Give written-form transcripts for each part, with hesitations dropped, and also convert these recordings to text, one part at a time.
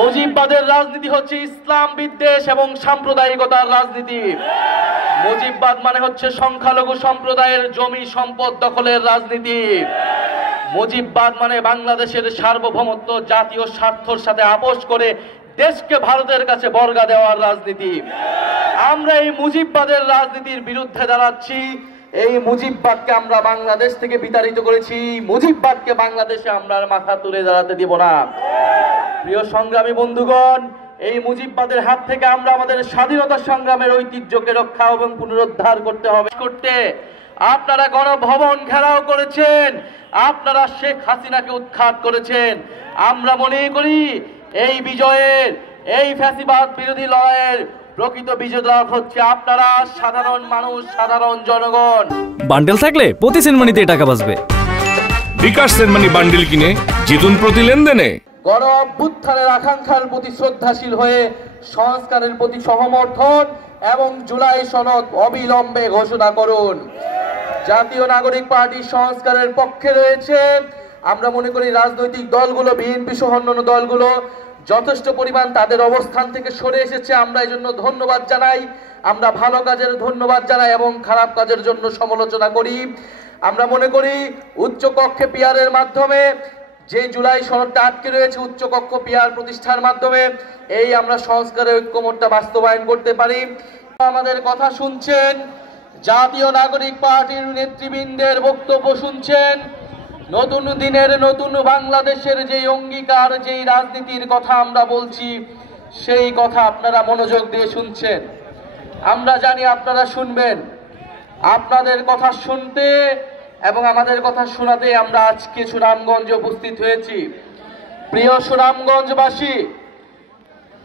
মুজিববাদের রাজনীতি হচ্ছে ইসলাম বিদ্বেষ এবং সাম্প্রদায়িকতার রাজনীতি। মুজিববাদ মানে হচ্ছে সংখ্যালঘু সম্প্রদায়ের জমি সম্পদ দখলের রাজনীতি। মুজিববাদ মানে বাংলাদেশের সার্বভৌমত্ব জাতীয় স্বার্থের সাথে আপোষ করে দেশকে ভারতের কাছে বর্গা দেওয়ার রাজনীতি। আমরা এই মুজিববাদের রাজনীতির বিরুদ্ধে দাঁড়াচ্ছি। এই মুজিববাদকে আমরা বাংলাদেশ থেকে বিতাড়িত করেছি। মুজিববাদকে বাংলাদেশে আমরা মাথা তুলে দাঁড়াতে দিব না। প্রিয় সংগ্রামী বন্ধুগণ, এই মুজিববাদের হাত থেকে আমরা আমাদের স্বাধীনতা সংগ্রামের ঐতিহ্যকে রক্ষা এবং পুনরুদ্ধার করতে হবে। আপনারা গণভবন ঘেরাও করেছেন, আপনারা শেখ হাসিনাকে উৎখাত করেছেন। আমরা মনে করি এই বিজয়ের, এই ফ্যাসিবাদ বিরোধী লড়াইয়ের প্রকৃত বিজেতা হচ্ছে আপনারা, সাধারণ মানুষ, সাধারণ জনগণ। বান্ডেল থাকলে প্রতি সেনমানিতে টাকা বাঁচবে। বিকাশ সেনমানি বান্ডেল কিনে জিতুন প্রতি লেনদেনে। গণ অভ্যুত্থানের আকাঙ্ক্ষার প্রতি শ্রদ্ধাশীল হয়ে সংস্কারের প্রতি সহমর্থন এবং জুলাই সনদ অবিলম্বে ঘোষণা করুন। জাতীয় নাগরিক পার্টি সংস্কারের পক্ষে রয়েছে। আমরা মনে করি রাজনৈতিক দলগুলো, বিএনপি সহ অন্যান্য দলগুলো যথেষ্ট পরিমাণ তাদের অবস্থান থেকে সরে এসেছে। আমরা এই জন্য ধন্যবাদ জানাই। আমরা ভালো কাজের ধন্যবাদ জানাই এবং খারাপ কাজের জন্য সমালোচনা করি। আমরা মনে করি উচ্চকক্ষে পিআরের মাধ্যমে যে জুলাই সনদটা আটকে রয়েছে, উচ্চকক্ষ পিআর প্রতিষ্ঠার মাধ্যমে এই আমরা সংস্কারের ঐক্যমত্যটা বাস্তবায়ন করতে পারি। আমাদের কথা শুনছেন, জাতীয় নাগরিক পার্টির নেতৃবৃন্দের বক্তব্য শুনছেন। নতুন দিনের নতুন বাংলাদেশের যে অঙ্গীকার, যেই রাজনীতির কথা আমরা বলছি, সেই কথা আপনারা মনোযোগ দিয়ে শুনছেন। আমরা জানি আপনারা শুনবেন। আপনাদের কথা শুনতে এবং আমাদের কথা শোনাতে আমরা আজকে সুনামগঞ্জে উপস্থিত হয়েছি। প্রিয় সুনামগঞ্জবাসী,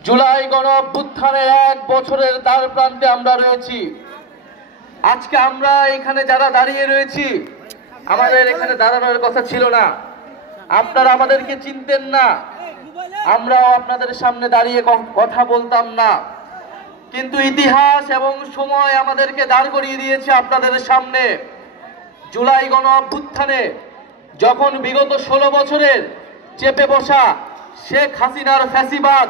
জুলাই গণ অভ্যুত্থানের 1 বছরের দ্বার প্রান্তে আমরা রয়েছি। আজকে আমরা এখানে যারা দাঁড়িয়ে রয়েছি, আমাদের এখানে দাঁড়ানোর কথা ছিল না। আপনারা আমাদেরকে চিনতেন না, আমরাও আপনাদের সামনে দাঁড়িয়ে কথা বলতাম না। কিন্তু ইতিহাস এবং সময় আমাদেরকে দাঁড় করিয়ে দিয়েছে আপনাদের সামনে। জুলাই গণ অভ্যুত্থানে যখন বিগত 16 বছরের চেপে বসা শেখ হাসিনার ফ্যাসিবাদ,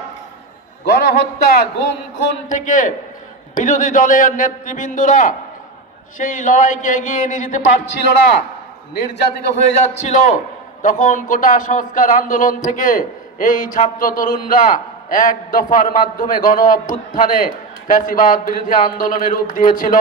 গণহত্যা, গুম খুন থেকে বিরোধী দলের নেতৃবৃন্দরা সেই লড়াইকে এগিয়ে নিয়ে যেতে পারছিল না, নির্যাতিত হয়ে যাচ্ছিল, তখন কোটা সংস্কার আন্দোলন থেকে এই ছাত্র তরুণরা এক দফার মাধ্যমে গণ অভ্যুত্থানে ফ্যাসিবাদ বিরোধী আন্দোলনের রূপ দিয়েছিল।